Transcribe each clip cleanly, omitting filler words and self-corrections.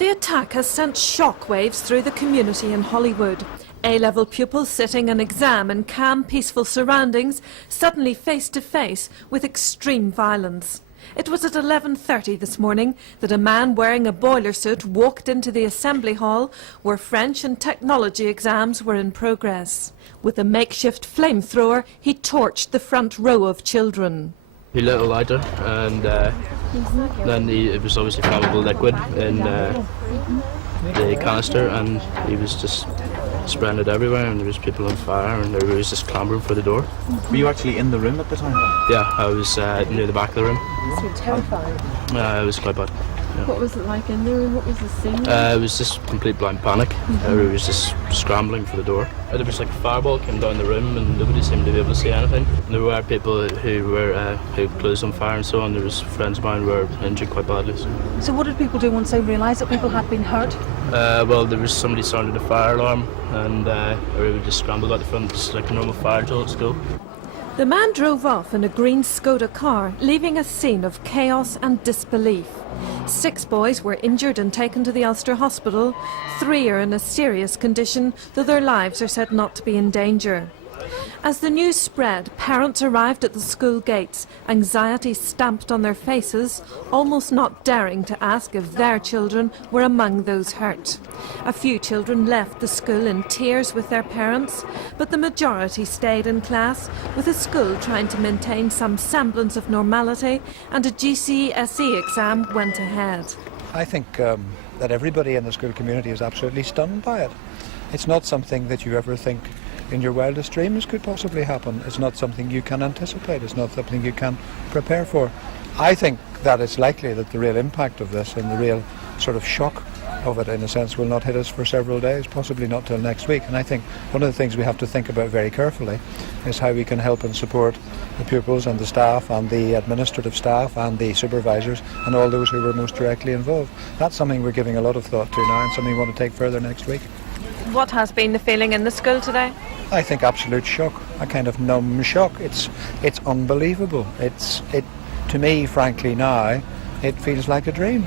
The attack has sent shockwaves through the community in Hollywood. A-level pupils sitting an exam in calm, peaceful surroundings, suddenly face to face with extreme violence. It was at 11:30 this morning that a man wearing a boiler suit walked into the assembly hall where French and technology exams were in progress. With a makeshift flamethrower, he torched the front row of children. He lit a lighter and then it was obviously flammable liquid in the canister, and he was just spreading it everywhere, and there was people on fire and there was just clambering for the door. Were you actually in the room at the time? Yeah, I was near the back of the room. So terrifying. It was quite bad. Yeah. What was it like in the room? What was the scene? It was just complete blind panic. Everyone was just scrambling for the door. There was like a fireball came down the room and nobody seemed to be able to see anything. And there were people who had clothes on fire and so on. There was friends of mine who were injured quite badly. So what did people do once they realised that people had been hurt? Well, there was somebody sounded a fire alarm and everybody just scrambled out the front, just like a normal fire drill at school. The man drove off in a green Skoda car, leaving a scene of chaos and disbelief. 6 boys were injured and taken to the Ulster Hospital. 3 are in a serious condition, though their lives are said not to be in danger. As the news spread, parents arrived at the school gates, anxiety stamped on their faces, almost not daring to ask if their children were among those hurt. A few children left the school in tears with their parents, but the majority stayed in class, with the school trying to maintain some semblance of normality, and a GCSE exam went ahead. I think that everybody in the school community is absolutely stunned by it. It's not something that you ever think in your wildest dreams could possibly happen. It's not something you can anticipate. It's not something you can prepare for. I think that it's likely that the real impact of this and the real sort of shock of it, in a sense, will not hit us for several days, possibly not till next week. And I think one of the things we have to think about very carefully is how we can help and support the pupils and the staff and the administrative staff and the supervisors and all those who were most directly involved. That's something we're giving a lot of thought to now and something we want to take further next week. What has been the feeling in the school today? I think absolute shock, a kind of numb shock. It's unbelievable. To me, frankly, now, it feels like a dream,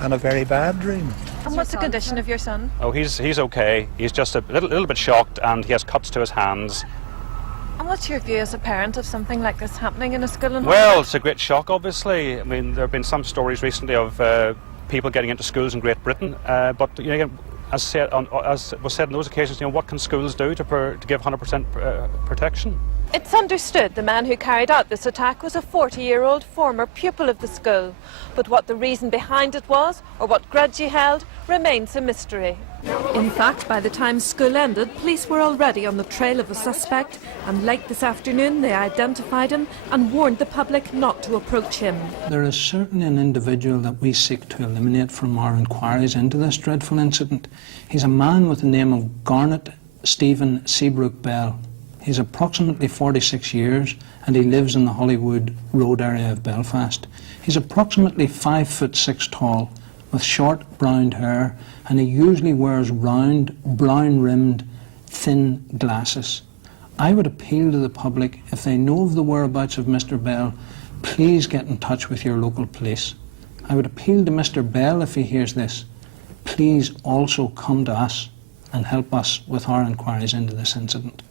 and a very bad dream. And what's the condition of your son? Oh, he's okay. He's just a little bit shocked, and he has cuts to his hands. And what's your view as a parent of something like this happening in a school in Well, Hollywood? it's a great shock, obviously. I mean, there have been some stories recently of people getting into schools in Great Britain, but you know, as was said on those occasions, you know, what can schools do to give 100% protection? It's understood the man who carried out this attack was a 40-year-old former pupil of the school. But what the reason behind it was, or what grudge he held, remains a mystery. In fact, by the time school ended, police were already on the trail of a suspect, and late this afternoon they identified him and warned the public not to approach him. There is certainly an individual that we seek to eliminate from our inquiries into this dreadful incident. He's a man with the name of Garnet Stephen Seabrook Bell. He's approximately 46 years and he lives in the Hollywood Road area of Belfast. He's approximately 5'6" tall with short brown hair, and he usually wears round, brown-rimmed, thin glasses. I would appeal to the public, if they know of the whereabouts of Mr. Bell, please get in touch with your local police. I would appeal to Mr. Bell, if he hears this, please also come to us and help us with our inquiries into this incident.